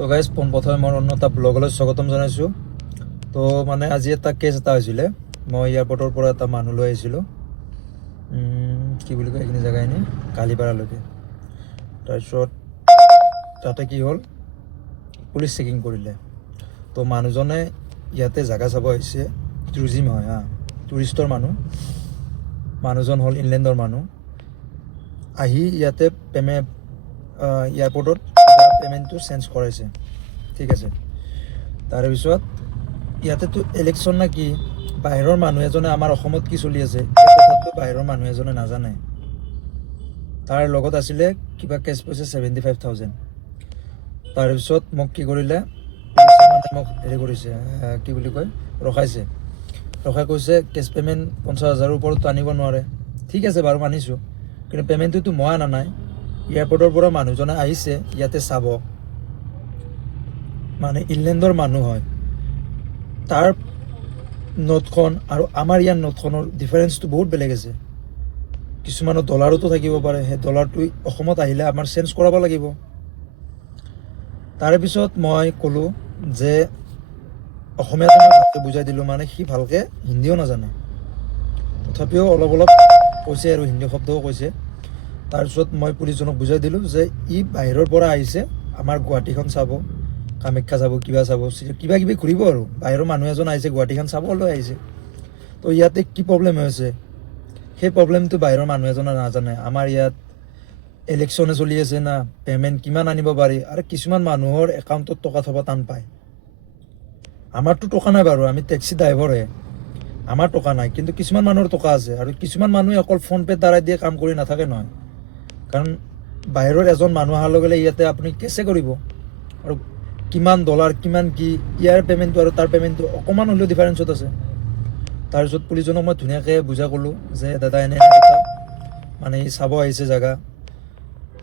তো গাইজ পোনপ্ৰথমে মই অন্য এটা ব্লগলৈ স্বাগতম জনাইছোঁ। তো মানে আজি এটা কেছ এটা হৈছিলে। মই এয়াৰপৰ্টৰ পৰা এটা মানুহ লৈ আহিছিলোঁ, কি বুলি কয় এইখিনি জেগা এনেই কালিপাৰালৈকে। তাৰপিছত তাতে কি হ'ল, পুলিচ চেকিং কৰিলে। তো মানুহজনে ইয়াতে জেগা চাব আহিছে, টুৰিজিম হয় টুৰিষ্টৰ মানুহজন হ'ল ইংলেণ্ডৰ মানুহ। আহি ইয়াতে এয়াৰপৰ্টত পে'মেণ্টটো চেঞ্জ কৰাইছে, ঠিক আছে। তাৰপিছত ইয়াতেতো ইলেকশ্যন না কি, বাহিৰৰ মানুহ এজনে আমাৰ অসমত কি চলি আছে এই কথাটো বাহিৰৰ মানুহ এজনে নাজানে। তাৰ লগত আছিলে কিবা কেছ পইচা 75,000। তাৰপিছত মোক কি কৰিলে, মোক হেৰি কৰিছে, কি বুলি কয় ৰখাই কৈছে কেছ পে'মেণ্ট 50,000ৰ ওপৰতো আনিব নোৱাৰে। ঠিক আছে বাৰু মানিছোঁ, কিন্তু পে'মেণ্টটোতো মই অনা নাই। এয়াৰপৰ্টৰ পৰা মানুহজনে আহিছে ইয়াতে চাব, মানে ইংলেণ্ডৰ মানুহ হয়। তাৰ নোটখন আৰু আমাৰ ইয়াৰ নোটখনৰ ডিফাৰেঞ্চটো বহুত বেলেগ আছে। কিছুমানৰ ডলাৰতো থাকিব পাৰে, সেই ডলাৰটো অসমত আহিলে আমাৰ চেঞ্জ কৰাব লাগিব। তাৰে পিছত মই ক'লোঁ যে অসমীয়াত মই ভালকৈ বুজাই দিলোঁ, মানে সি ভালকৈ হিন্দীও নাজানে, তথাপিও অলপ কৈছে আৰু হিন্দী শব্দও কৈছে। তাৰপিছত মই পুলিচজনক বুজাই দিলোঁ যে ই বাহিৰৰ পৰা আহিছে, আমাৰ গুৱাহাটীখন চাব, কামাখ্যা চাব, কিবা কিবি ঘূৰিব আৰু। বাহিৰৰ মানুহ এজন আহিছে গুৱাহাটীখন চাবলৈ আহিছে। তো ইয়াতে কি প্ৰব্লেম হৈছে, সেই প্ৰব্লেমটো বাহিৰৰ মানুহ এজনে নাজানে। আমাৰ ইয়াত ইলেকশ্যনে চলি আছে না, পে'মেণ্ট কিমান আনিব পাৰি, আৰু কিছুমান মানুহৰ একাউণ্টত টকা থ'ব টান পায়। আমাৰতো টকা নাই বাৰু, আমি টেক্সি ড্ৰাইভাৰহে, আমাৰ টকা নাই, কিন্তু কিছুমান মানুহৰ টকা আছে। আৰু কিছুমান মানুহে অকল ফোনপে'ৰ দ্বাৰাই দিয়ে কাম কৰি নাথাকে নহয়, কাৰণ বাহিৰৰ এজন মানুহ অহাৰ লগে লগে ইয়াতে আপুনি কেছে কৰিব। আৰু কিমান ডলাৰ কিমান কি, ইয়াৰ পে'মেণ্টটো আৰু তাৰ পে'মেণ্টটো অকণমান হ'লেও ডিফাৰেঞ্চত আছে। তাৰপিছত পুলিচজনক মই ধুনীয়াকৈ বুজা ক'লোঁ যে দাদা এনে কথা, মানে ই চাব আহিছে জেগা।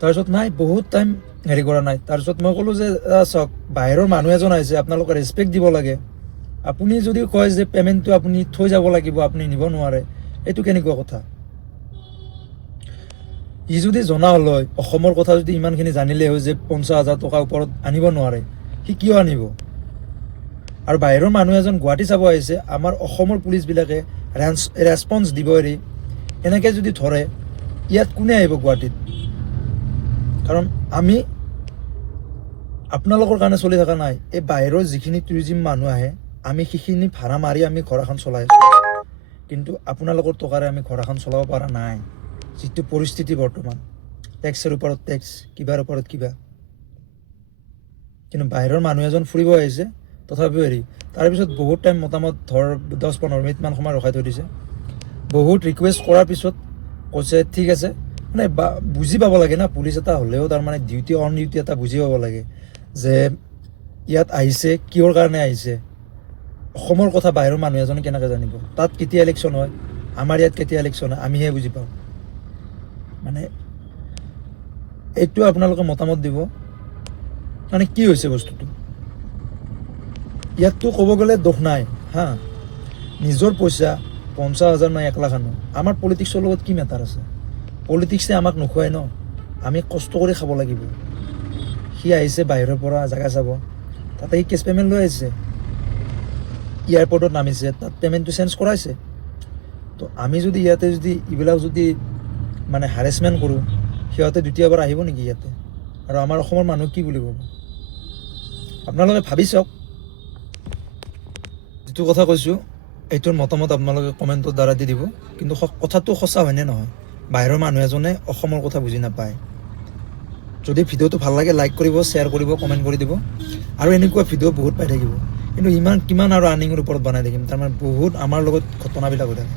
তাৰপিছত নাই, বহুত টাইম হেৰি কৰা নাই। তাৰপিছত মই ক'লোঁ যে চাওক, বাহিৰৰ মানুহ এজন আহিছে, আপোনালোকে ৰেচপেক্ট দিব লাগে। আপুনি যদি কয় যে পে'মেণ্টটো আপুনি থৈ যাব লাগিব, আপুনি নিব নোৱাৰে, এইটো কেনেকুৱা কথা? ই যদি জনা হ'ল হয়, অসমৰ কথা যদি ইমানখিনি জানিলেই হয় যে 50,000 টকাৰ ওপৰত আনিব নোৱাৰে, সি কিয় আনিব? আৰু বাহিৰৰ মানুহ এজন গুৱাহাটী চাব আহিছে, আমাৰ অসমৰ পুলিচবিলাকে ৰেছপন্স দিব এৰি এনেকৈ যদি ধৰে, ইয়াত কোনে আহিব গুৱাহাটীত? কাৰণ আমি আপোনালোকৰ কাৰণে চলি থকা নাই, এই বাহিৰৰ যিখিনি টুৰিজিম মানুহ আহে, আমি সেইখিনি ভাড়া মাৰি আমি ঘৰ এখন চলাই আছোঁ। কিন্তু আপোনালোকৰ টকাৰে আমি ঘৰ এখন চলাব পৰা নাই। যিটো পৰিস্থিতি বৰ্তমান, টেক্সৰ ওপৰত টেক্স, কিবাৰ ওপৰত কিবা। কিন্তু বাহিৰৰ মানুহ এজন ফুৰিব আহিছে, তথাপিও হেৰি। তাৰপিছত বহুত টাইম, মোটামুটি 10-15 মিনিটমান সময় ৰখাই থৈ দিছে। বহুত ৰিকুৱেষ্ট কৰাৰ পিছত কৈছে ঠিক আছে। মানে বুজি পাব লাগে না, পুলিচ এটা হ'লেও তাৰমানে ডিউটি অন ডিউটি এটা বুজি পাব লাগে যে ইয়াত আহিছে কিহৰ কাৰণে আহিছে। অসমৰ কথা বাহিৰৰ মানুহ এজনে কেনেকৈ জানিব? তাত কেতিয়া ইলেকশ্যন হয়, আমাৰ ইয়াত কেতিয়া ইলেকশ্যন হয়, আমিহে বুজি পাওঁ। মানে এইটো আপোনালোকে মতামত দিব, মানে কি হৈছে বস্তুটো। ইয়াততো ক'ব গ'লে দোষ নাই নিজৰ পইচা 50,000 নাই 1 লাখ আনো, আমাৰ পলিটিক্সৰ লগত কি মেটাৰ আছে? পলিটিক্সে আমাক নোখোৱাই ন, আমি কষ্ট কৰি খাব লাগিব। সি আহিছে বাহিৰৰ পৰা জেগা চাব, তাতে সি কেছ পে'মেণ্ট লৈ আহিছে, এয়াৰপৰ্টত নামিছে, তাত পে'মেণ্টটো চেঞ্জ কৰাইছে। তো আমি যদি ইয়াতে যদি এইবিলাক যদি মানে হাৰেছমেণ্ট কৰোঁ, সিহঁতে দ্বিতীয়বাৰ আহিব নেকি ইয়াতে? আৰু আমাৰ অসমৰ মানুহ কি বুলি ক'ব? আপোনালোকে ভাবি চাওক। যিটো কথা কৈছোঁ, এইটোৰ মতামত আপোনালোকে কমেণ্টৰ দ্বাৰা দি দিব। কিন্তু কথাটো সঁচা হয়নে নহয়? বাহিৰৰ মানুহ এজনে অসমৰ কথা বুজি নাপায়। যদি ভিডিঅ'টো ভাল লাগে, লাইক কৰিব, শ্বেয়াৰ কৰিব, কমেণ্ট কৰি দিব। আৰু এনেকুৱা ভিডিঅ' বহুত পাই থাকিব। কিন্তু কিমান আৰু আৰ্নিঙৰ ওপৰত বনাই থাকিম, তাৰমানে বহুত আমাৰ লগত ঘটনাবিলাক হৈ থাকে।